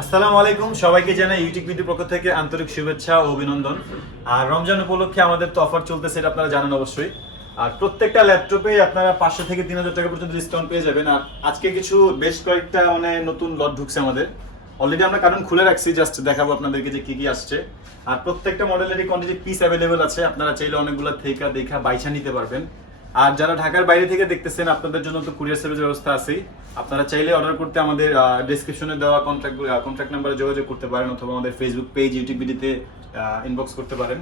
আসসালামু আলাইকুম, সবাইকে জানাই ইউটিউববিডির পক্ষ থেকে আন্তরিক শুভেচ্ছা ও অভিনন্দন। আর রমজান উপলক্ষে আমাদের তো অফার চলতেছে, এটা আপনারা জানেন অবশ্যই। আর প্রত্যেকটা ল্যাপটপে আপনারা 500 থেকে 3000 টাকা পর্যন্ত ডিসকাউন্ট পেয়ে যাবেন। আর আজকে কিছু বেশ কয়েকটা নতুন লট ঢুকছে আমাদের। অলরেডি আমরা কারণ খুলে রাখছি, জাস্ট দেখাবো আপনাদেরকে যে কি কি আসছে। আর প্রত্যেকটা মডেলেরই কোয়ান্টিটি পিস অ্যাভেলেবেল আছে, আপনারা চাইলে অনেকগুলো থেকে দেখা বাইছা নিতে পারবেন। আর যারা ঢাকার বাইরে থেকে দেখতেছেন, আপনাদের জন্য তো কুরিয়ার সার্ভিস ব্যবস্থা আছে। আপনারা চাইলে অর্ডার করতে আমাদের ডেসক্রিপশনে দেওয়া কন্ট্যাক্ট নাম্বারে যোগাযোগ করতে পারেন, অথবা আমাদের ফেসবুক পেজ ইউটিউববিডিতে ইনবক্স করতে পারেন।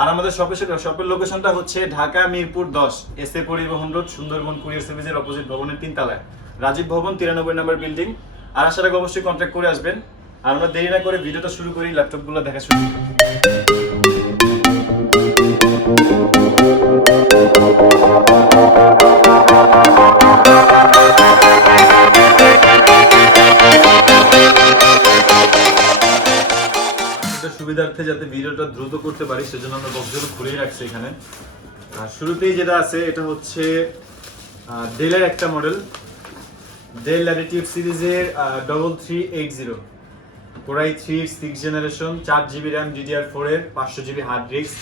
আর আমাদের শপের লোকেশনটা হচ্ছে ঢাকা মিরপুর 10 এস এ পরিবহন রোড, সুন্দরবন কুরিয়ার সার্ভিসের অপোজিট ভবনের 3 তলায়, রাজীব ভবন 93 নম্বর বিল্ডিং। আর আসার আগে অবশ্যই কন্ট্যাক্ট করে আসবেন। আর আমরা দেরি না করে ভিডিওটা শুরু করি, ল্যাপটপগুলো দেখা শুরু করি। সুবিধার্থে যাতে ভিডিওটা দ্রুত করতে পারি, সেজন্য আমরা বক্সগুলো খুলেই রাখছি এখানে। আর শুরুতেই যেটা আছে এটা হচ্ছে ডেলের একটা মডেল, ডেল ল্যাটিটিউড সিরিজের 3380 core i 3 6 generation, 4GB RAM, DDR4 এর 500GB হার্ড ডিস্ক।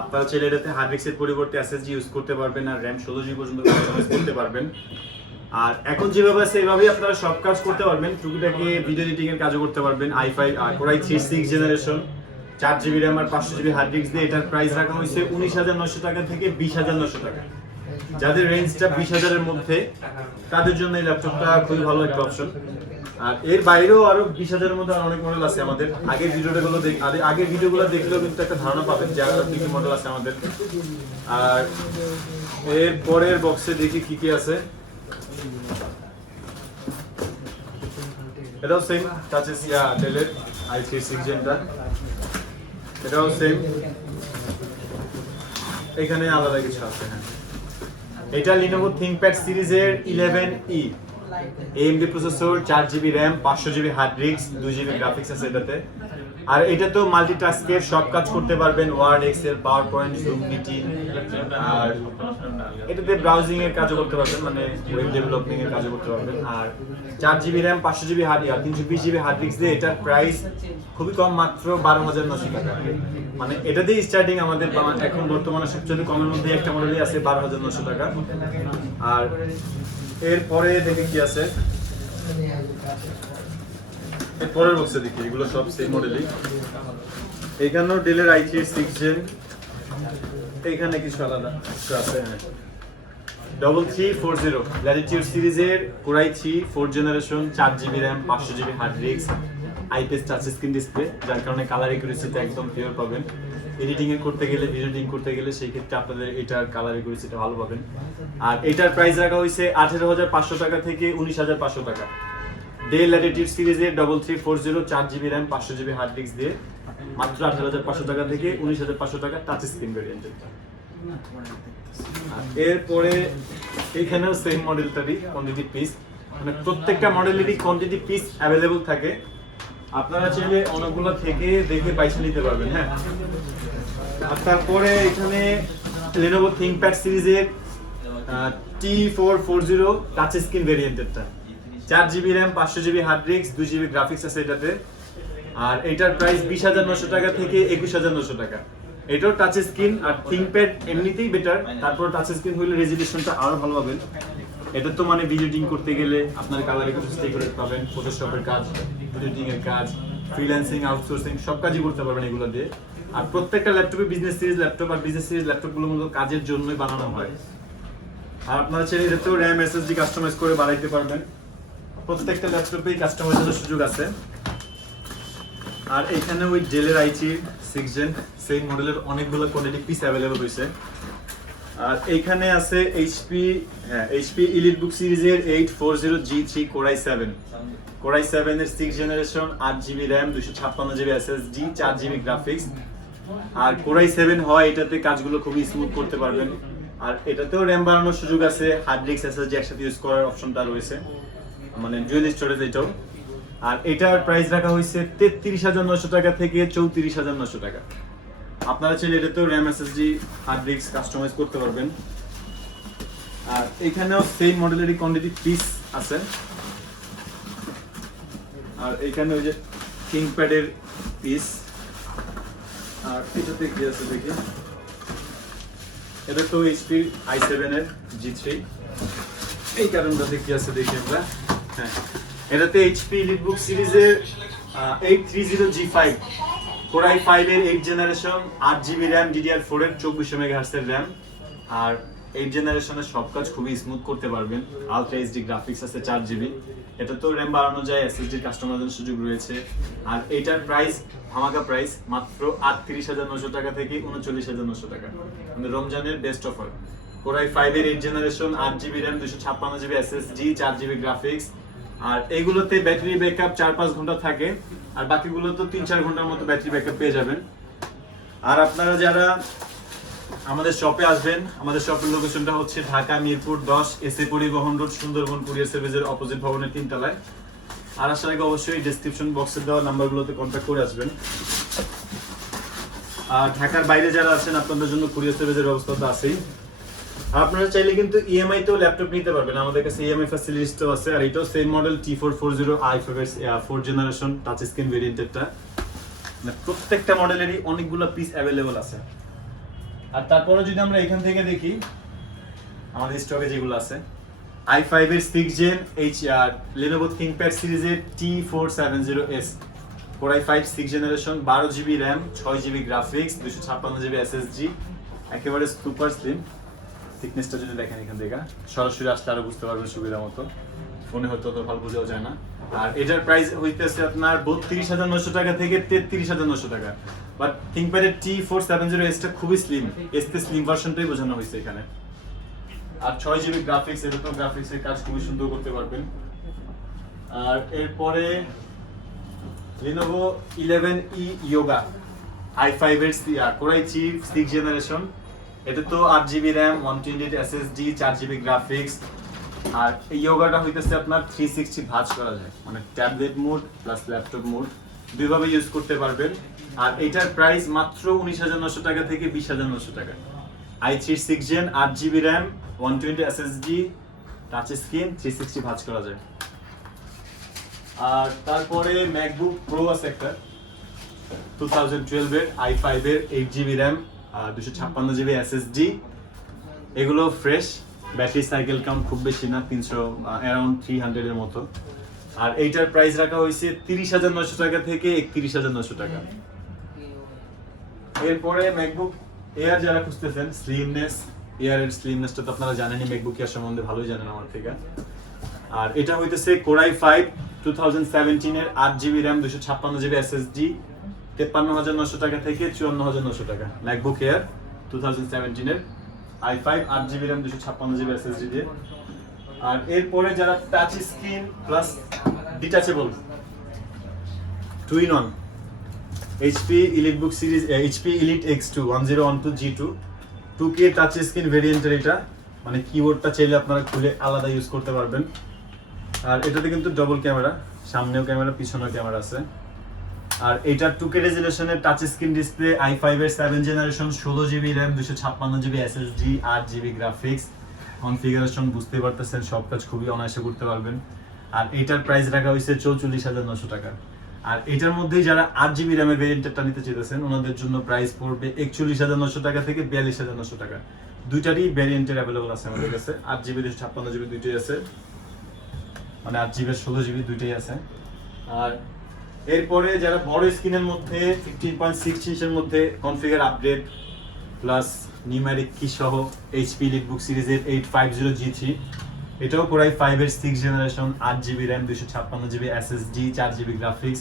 আপনারা চাইলে এটাতে হার্ড ডিস্কের পরিবর্তে SSD ইউজ করতে পারবেন, আর র্যাম 16GB পর্যন্ত কাস্টমাইজ করতে পারবেন। আর এখন যেভাবে আছে এইভাবেই আপনারা সব কাজ করতে পারবেন, টুকিটাকি ভিডিও এডিটিং এর কাজও করতে পারবেন। i5 core i 3 6 generation, 4GB RAM আর 500GB হার্ড ডিস্ক দিয়ে এটার প্রাইস রাখা হয়েছে 19,900 টাকা থেকে 20,900 টাকা। যাদের রেঞ্জটা 20,000 এর মধ্যে, তাদের জন্য এই ল্যাপটপটা খুবই ভালো একটা অপশন। আর এর বাইরেও আরো 20,000 এর মধ্যে আরো অনেক মডেল আছে আমাদের। আগের ভিডিওগুলো দেখলেও কিন্তু একটা ধারণা পাবেন যে আরো কি কি মডেল আছে আমাদের। আর এর পরের বক্সে দেখি কি কি আছে। এটাও সেম টাচেস, ডেলের i3 6 জেনটা, এটাও সেম। এখানে আলাদা কিছু আছে। হ্যাঁ, এটা Lenovo ThinkPad সিরিজের 11E, AMD processor, 4GB RAM, 500GB hard disk, 2GB graphics আছে এটাতে। আর এটা তো মাল্টিটাস্কের সব কাজ করতে পারবেন, Word, Excel, PowerPoint, Zoom meeting. আর এটাতে ব্রাউজিং এর কাজও করতে পারবেন, ওয়েব ডেভেলপমেন্ট এর কাজও করতে পারবেন। আর 4GB RAM, 500GB hard, 320GB hard disk দিয়ে এটার প্রাইস খুবই কম, মাত্র 12,900 টাকা। এটা দিয়ে স্টার্টিং আমাদের এখন বর্তমানে সবচেয়ে কমের মধ্যে একটা মডেলই আছে 12,900 টাকা। আর এরপরে দেখি কি আছে, এর পরের বক্সে দেখি, এগুলো সব সেম মডেলই। এখানেও ডেলের i3 6 জেন, এখানে কিছু আলাদা কিছু আছে। 3340 ল্যাটিটিউড সিরিজের core i 3 4 generation, 4GB RAM, 500GB hard disk, IPS touch screen display, যার কারণে কালার অ্যাকুরেসিটা একদম পিওর পাবেন। এডিটিং করতে গেলে, ভিডিও এডিটিং করতে গেলে সেই ক্ষেত্রে আপনাদের এটার কালার অ্যাকুরেসিটা ভালো পাবেন। আর এটার প্রাইস রাখা হয়েছে 18,500 টাকা থেকে 19,500 টাকা। ডেল ল্যাটিটিউড সিরিজের 3340 4GB RAM, 500GB hard disk দিয়ে মাত্র 18,500 টাকা থেকে 19,500 টাকা টাচ স্ক্রিন ভেরিয়েন্টের। এরপরে এখানেও সেম মডেলটারই কোয়ান্টিটি পিস, প্রত্যেকটা মডেলেরই কোয়ান্টিটি পিস অ্যাভেলেবল থাকে। আপনারা চাইলে অনেকগুলো থেকে দেখে বাইছে নিতে পারবেন। হ্যাঁ, আর তারপরে এখানে Lenovo ThinkPad সিরিজের T440 টাচ স্ক্রিন ভেরিয়েন্টেরটা, 4GB RAM, 500GB hard disk, 2GB graphics আছে এটাতে। আর এটার প্রাইস 20,900 টাকা থেকে 21,900 টাকা। এটাও টাচ স্ক্রিন, আর ThinkPad এমনিতেই বেটার, তারপর টাচ স্ক্রিন হইলে রেজোলিউশনটা আরো ভালো পাবেন। এটা তো ভিডিও এডিটিং করতে গেলে আপনার কালার অ্যাকুরেসি করে পাবেন, ফটোশপের কাজ, এডিটিং এর কাজ, ফ্রিল্যান্সিং, আউটসোর্সিং সব কাজই করতে পারবেন এগুলো দিয়ে। আর প্রত্যেকটা ল্যাপটপে বিজনেস সিরিজ ল্যাপটপ, আর বিজনেস সিরিজ ল্যাপটপগুলো মূলত কাজের জন্যই বানানো হয়। আর আপনারা চাইলে এটাতেও র্যাম, SSD কাস্টমাইজ করে বানাইতে পারবেন। প্রত্যেকটা ল্যাপটপেই কাস্টমাইজের সুযোগ আছে। আর এখানে ওই ডেলের i3 6 জেন সেম মডেলের অনেকগুলো কোয়ান্টিটি পিস অ্যাভেলেবল হয়েছে। আর এইখানে আছে HP EliteBook সিরিজের 840G3 কোরাই 7 এর 6 generation, 8GB RAM, 256GB SSD, 4GB graphics. আর কোরাই 7 হয় এটাতে কাজগুলো খুবই স্মুথ করতে পারবেন। আর এটাতেও র্যাম বাড়ানোর সুযোগ আছে, হার্ড ডিস্ক, SSD একসাথে ইউজ করার অপশনটা রয়েছে, ডুয়াল স্টোরেজ এটাও। আর এটার প্রাইস রাখা হয়েছে 33,900 টাকা থেকে 34,900 টাকা। আপনারা চাইলে এটাতেও RAM, SSD, hard disk customise করতে পারবেন। আর এখানেও সেম মডেলেরই কোয়ান্টিটি পিস আছে। আর এখানে ওই যে কিংপ্যাডের পিস, আর এটাতে কি আছে দেখি, এটা তো এইচপি i7 এর G3, এই কারণটাতে কি আছে দেখি আমরা। হ্যাঁ, এটাতে এইচপি এলিটবুক সিরিজের 830G5 Core i5 এর 8 জেনারেশন, 8GB RAM, DDR4 এর 2400 MHz এর RAM, আর 8 জেনারেশনের সব কাজ খুবই স্মুথ করতে পারবেন। আলট্রা এইচডি গ্রাফিক্স আছে 4GB, এটা তো RAM বাড়ানো যায়, এসএসডি কাস্টমাইজেশন সুযোগ রয়েছে। আর এটার প্রাইস ধামাকা প্রাইস মাত্র 38,900 টাকা থেকে 39,900 টাকা, মানে রমজানের বেস্ট অফার। Core i5 এর 8 generation, 8GB RAM, 256GB SSD, 4GB graphics, আর এইগুলোতে ব্যাটারি ব্যাকআপ 4-5 ঘন্টা থাকে, আর বাকিগুলো তো 3-4 ঘন্টার মতো ব্যাটারি ব্যাকআপ পেয়ে যাবেন। আর আপনারা যারা আমাদের শপে আসবেন, আমাদের শপের লোকেশনটা হচ্ছে ঢাকা মিরপুর 10 এসএ পরিবহন রোড, সুন্দরবন কুরিয়ার সার্ভিসের অপোজিট ভবনের 3 তলায়। আর আসার আগে অবশ্যই ডেসক্রিপশন বক্সে দেওয়া নাম্বারগুলোতে কন্ট্যাক্ট করে আসবেন। আর ঢাকার বাইরে যারা আছেন আপনাদের জন্য কুরিয়ার সার্ভিসের ব্যবস্থা তো আছেই। আপনারা চাইলে কিন্তু ইএমআই তেও ল্যাপটপ নিতে পারবেন, আমাদের কাছে ইএমআই ফ্যাসিলিটিসও আছে। আর এটাও সেম মডেল T440i5 এর 4 জেনারেশন টাচ স্ক্রিন ভেরিয়েন্টেরটা, মানে প্রত্যেকটা মডেলেরই অনেকগুলো পিস অ্যাভেলেবল আছে। আর তারপরে যদি আমরা এখান থেকে দেখি আমাদের স্টকে যেগুলো আছে, i5 এর 6 জেন HR Lenovo ThinkPad সিরিজের T470S Core i5 6 generation, 12GB RAM, 6GB graphics, 256GB SSD, একেবারে সুপার স্লিম। থিকনেসটা যদি দেখেন এখান থেকে, সরাসরি আসলে আরো বুঝতে পারবেন সুবিধা মতো, ফোনে হয়তো অত ভালো বোঝাও যায় না। আর এটার প্রাইস হইতেছে আপনার 32,900 টাকা থেকে 33,900 টাকা। বাট থিংকপ্যাডের T470S টা খুবই স্লিম, এসতে স্লিম ভার্সনটাই বোঝানো হয়েছে এখানে। আর 6GB গ্রাফিক্স, এটা তো গ্রাফিক্সের কাজ খুবই সুন্দর করতে পারবেন। আর এরপরে Lenovo 11E Yoga i5 এর Core i3 6 জেনারেশন, এটা তো 8GB RAM, 128 SSD, 4GB graphics. আর এই ইয়োগাটা হইতেছে আপনার 360 ভাঁজ করা যায়, মানে tablet mode plus laptop mode দুইভাবে ইউজ করতে পারবেন। আর এটার প্রাইস মাত্র 19,900 টাকা থেকে 20,900 টাকা। i3 6 gen, 8GB RAM, 120 SSD, touch screen, 360 ভাঁজ করা যায়। আর তারপরে ম্যাকবুক প্রো আছে একটা 2012 এর i5 এর 8GB RAM, 256GB SSD, এগুলো ফ্রেশ, ব্যাটারি সাইকেল কাউন্ট খুব বেশি না, 300 অ্যারাউন্ড 300 এর মতো। আর এইটার প্রাইস রাখা হয়েছে 30,900 টাকা থেকে 31,900 টাকা। এরপরে ম্যাকবুক এয়ার যারা খুঁজতেছেন, স্লিমনেস, এয়ার এর স্লিমনেসটা তো আপনারা জানেনই, ম্যাকবুক এয়ার সম্বন্ধে ভালোই জানেন আমার থেকে। আর এটা হইতেছে Core i5 2017 এর 8GB RAM, 256GB SSD, 53,900 টাকা থেকে 54,900 টাকা। ম্যাকবুক এয়ার 2017 এর i5 8GB RAM, 256GB SSD দিয়ে। আর এরপরে যারা touch screen plus detachable two in one, HP EliteBook series, HP Elite X2 1012 G2 2K touch screen ভেরিয়েন্টের, এটা মানে কিবোর্ডটা চাইলে আপনারা খুলে আলাদা ইউজ করতে পারবেন। আর এটাতে কিন্তু ডাবল ক্যামেরা, সামনেও ক্যামেরা, পিছনেও ক্যামেরা আছে। আর এটা 2K রেজোলিউশনের touch screen display, i5 এর 7 generation, 16GB RAM, 256GB SSD, 8GB graphics, configuration বুঝতে পারতেছেন, সব কাজ খুবই অনায়াসে করতে পারবেন। আর এটার প্রাইস রাখা হয়েছে 44,900 টাকা। আর এটার মধ্যেই যারা 8GB RAM এর ভেরিয়েন্টটা নিতে চাইতেছেন, ওনাদের জন্য প্রাইস পড়বে 41,900 টাকা থেকে 42,900 টাকা। দুইটারই ভেরিয়েন্টের অ্যাভেলেবল আছে আমাদের কাছে, 8GB 256GB দুইটাই আছে, মানে 8GB 16GB দুইটাই আছে। আর এরপরে যারা বড় স্ক্রিনের মধ্যে 15.6 ইঞ্চের মধ্যে কনফিগার আপডেট প্লাস নিউমেরিক কি সহ HP এলিটবুক সিরিজের 850 G3, এটাও Core i5 এর 6 generation, 8GB RAM, 256GB SSD, 4GB graphics,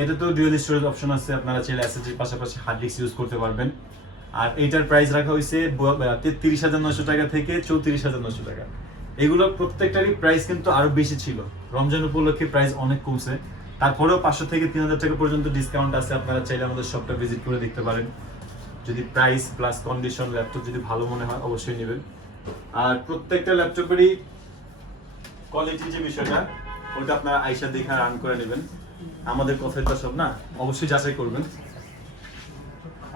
এটা তো ডুয়াল স্টোরেজ অপশন আছে, আপনারা চাইলে SSD এর পাশাপাশি হার্ড ডিস্ক ইউজ করতে পারবেন। আর এটার প্রাইস রাখা হয়েছে 33,900 টাকা থেকে 34,900 টাকা। এগুলোর প্রত্যেকটারই প্রাইস কিন্তু আরো বেশি ছিল, রমজান উপলক্ষে প্রাইস অনেক কমছে, তারপরেও 500 থেকে 3,000 টাকা পর্যন্ত ডিসকাউন্ট আছে, আপনারা চাইলে আমাদের শপটা ভিজিট করে দেখতে পারেন। যদি প্রাইস প্লাস কন্ডিশন ল্যাপটপ যদি ভালো মনে হয় অবশ্যই নেবেন। আর প্রত্যেকটা ল্যাপটপেরই কোয়ালিটি যে বিষয়টা, ওটা আপনারা আইসা দেখে রান করে নেবেন, আমাদের কথাই তো সব না, অবশ্যই যাচাই করবেন।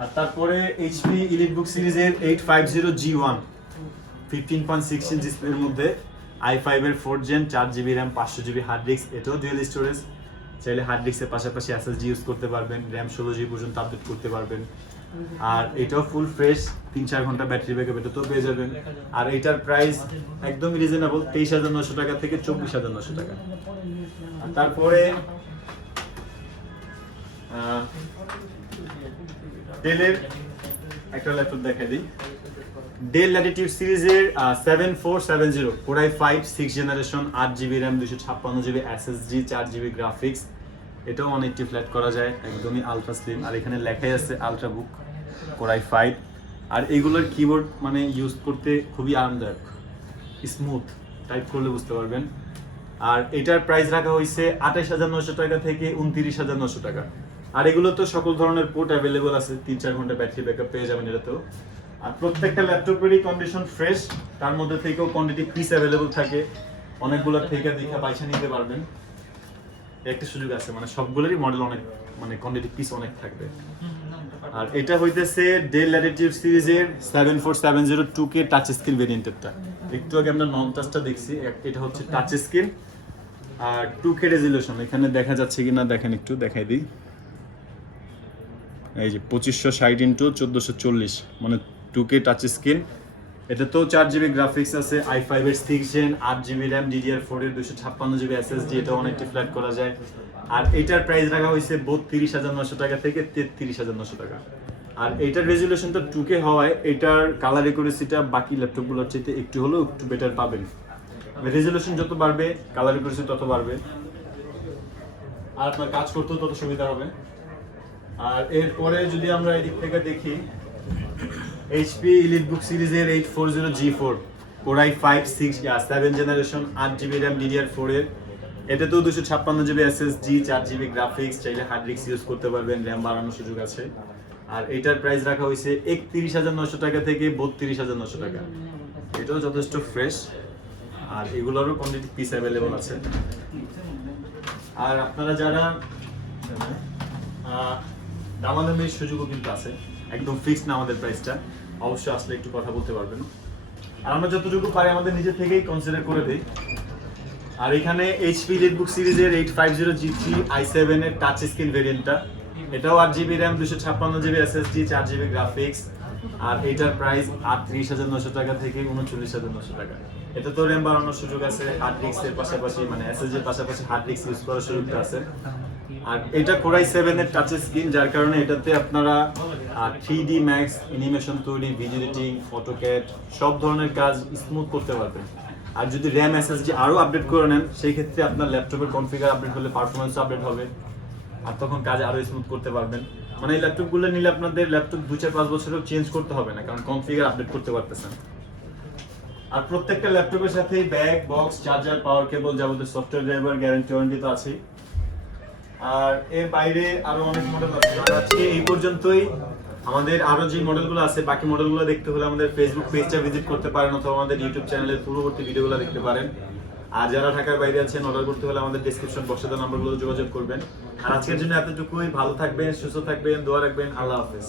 আর তারপরে HP এলিটবুক সিরিজের 850 G1 15.6 ইঞ্চ ডিসপ্লের মধ্যে i5 এর 4 gen, 4GB RAM, 500GB hard disk, এটাও ডুয়াল স্টোরেজ, চাইলে হার্ড ডিস্কের পাশাপাশি এসএসডি ইউজ করতে পারবেন, র্যাম 16GB পর্যন্ত আপডেট করতে পারবেন। আর এটাও ফুল ফ্রেশ, 3-4 ঘন্টা ব্যাটারি ব্যাকআপ এটাতেও পেয়ে যাবেন। আর এটার প্রাইস একদমই রিজনেবল, 23,900 টাকা থেকে 24,900 টাকা। আর তারপরে ডেলের একটা ল্যাপটপ দেখা দিই। ডেল ল্যাটিটিউড সিরিজের 7470 Core i5 6th generation, 8GB RAM, 256GB SSD, 4GB graphics. এটাও 180 ফ্ল্যাট করা যায়, একদমই আলট্রা স্লিম। আর এখানে লেখাই আছে আলট্রা বুক Core i5। আর এইগুলোর কিবোর্ড মানে ইউজ করতে খুবই আরামদায়ক, স্মুথ, টাইপ করলে বুঝতে পারবেন। আর এটার প্রাইস রাখা হয়েছে 28,900 টাকা থেকে 29,900 টাকা। আর এগুলো তো সকল ধরনের পোর্ট অ্যাভেলেবল আছে, 3-4 ঘন্টা ব্যাটারি ব্যাকআপ পেয়ে যাবেন এটাতেও। আর প্রত্যেকটা ল্যাপটপেরই কন্ডিশন ফ্রেশ, তার মধ্যে থেকেও কোয়ান্টিটি পিস অ্যাভেলেবল থাকে, অনেকগুলো থেকে দেখা বাইছা নিতে পারবেন। একটা সুযোগ আছে, মানে সবগুলোরই মডেল অনেক, মানে কোয়ান্টিটি পিস অনেক থাকবে। আর এটা হইতেছে ডেল ল্যাটিটিউড সিরিজের 7470 2K টাচ স্ক্রিন ভেরিয়েন্টেরটা। একটু আগে আমরা নন টাচটা দেখছি, এটা হচ্ছে টাচ স্ক্রিন আর 2K রেজোলিউশন। এখানে দেখা যাচ্ছে কিনা দেখেন, একটু দেখাই দিই। এই যে 2560x1440, মানে 2K টাচ স্ক্রিন। এটা তো 4GB গ্রাফিক্স আছে, i5 এর 6th gen, 8GB RAM, DDR4 এর 256GB SSD, এটা অনেকটি ফ্ল্যাট করা যায়। আর এটার প্রাইস রাখা হয়েছে 32,900 টাকা থেকে 33,900 টাকা। আর এটার রেজোলিউশনটা 2K হওয়ায় এটার কালার অ্যাকুরেসিটা বাকি ল্যাপটপগুলোর চাইতে একটু হলেও একটু বেটার পাবেন। রেজোলিউশন যত বাড়বে কালার অ্যাকুরেসি তত বাড়বে, আর আপনার কাজ করতেও তত সুবিধা হবে। আর এরপরে যদি আমরা এদিক থেকে দেখি, HP EliteBook সিরিজের 840G4 Core i5 7th generation, 8GB RAM, DDR4 এর। এটাতেও 256GB SSD, 4GB গ্রাফিক্স, চাইলে হার্ড ডিস্ক ইউজ করতে পারবেন, র্যাম বাড়ানোর সুযোগ আছে। আর এটার প্রাইস রাখা হয়েছে 31,900 টাকা থেকে 32,900 টাকা। এটাও যথেষ্ট ফ্রেশ, আর এগুলোরও কোয়ান্টিটি পিস অ্যাভেলেবল আছে। আর আপনারা যারা দামাদামির সুযোগও কিন্তু আছে, একদম ফিক্সড না আমাদের প্রাইসটা, অবশ্যই আসলে একটু কথা বলতে পারবেন। আর আমরা যতটুকু পারি আমাদের নিজে থেকেই কনসিডার করে দিই। আর এখানে HP EliteBook সিরিজের 850G3 i7 এর টাচ স্ক্রিন ভেরিয়েন্টটা, এটাও 8GB RAM, 256GB SSD, 4GB graphics. আর এটার প্রাইস 38,900 টাকা থেকে 39,900 টাকা। এটা তো র্যাম বাড়ানোর সুযোগ আছে, হার্ড ডিস্কের পাশাপাশি মানে SSD এর পাশাপাশি হার্ড ডিস্ক ইউজ করার সুযোগটা আছে। আর এটা Core i7 এর টাচ স্ক্রিন, যার কারণে এটাতে আপনারা 3D Max, অ্যানিমেশন তৈরি, ভিডিও এডিটিং, অটোক্যাড সব ধরনের কাজ স্মুথ করতে পারবেন। আর যদি র্যাম SSD আরও আপডেট করে নেন, সেই ক্ষেত্রে আপনার ল্যাপটপের কনফিগার আপডেট হলে পারফরমেন্স আপডেট হবে, আর তখন কাজ আরও স্মুথ করতে পারবেন। মানে এই ল্যাপটপগুলো নিলে আপনাদের ল্যাপটপ 2-4-5 বছরেও চেঞ্জ করতে হবে না, কারণ কনফিগার আপডেট করতে পারতেছেন। আর প্রত্যেকটা ল্যাপটপের সাথেই ব্যাগ, বক্স, চার্জার, পাওয়ার কেবল, যাবতীয় সফটওয়্যার ড্রাইভার, গ্যারান্টি ওয়ারেন্টি তো আছেই। আর এর বাইরে আরো অনেক মডেল আছে। আর আজকে এই পর্যন্তই। আমাদের আরো যে মডেলগুলো আছে, বাকি মডেলগুলো দেখতে হলে আমাদের ফেসবুক পেজটা ভিজিট করতে পারেন, অথবা আমাদের ইউটিউব চ্যানেলের পূর্ববর্তী ভিডিওগুলো দেখতে পারেন। আর যারা ঢাকার বাইরে আছেন, অর্ডার করতে হলে আমাদের ডেসক্রিপশন বক্সে দেওয়া নাম্বারগুলো যোগাযোগ করবেন। আর আজকের জন্য এতটুকুই। ভালো থাকবেন, সুস্থ থাকবেন, দোয়া রাখবেন। আল্লাহ হাফেজ।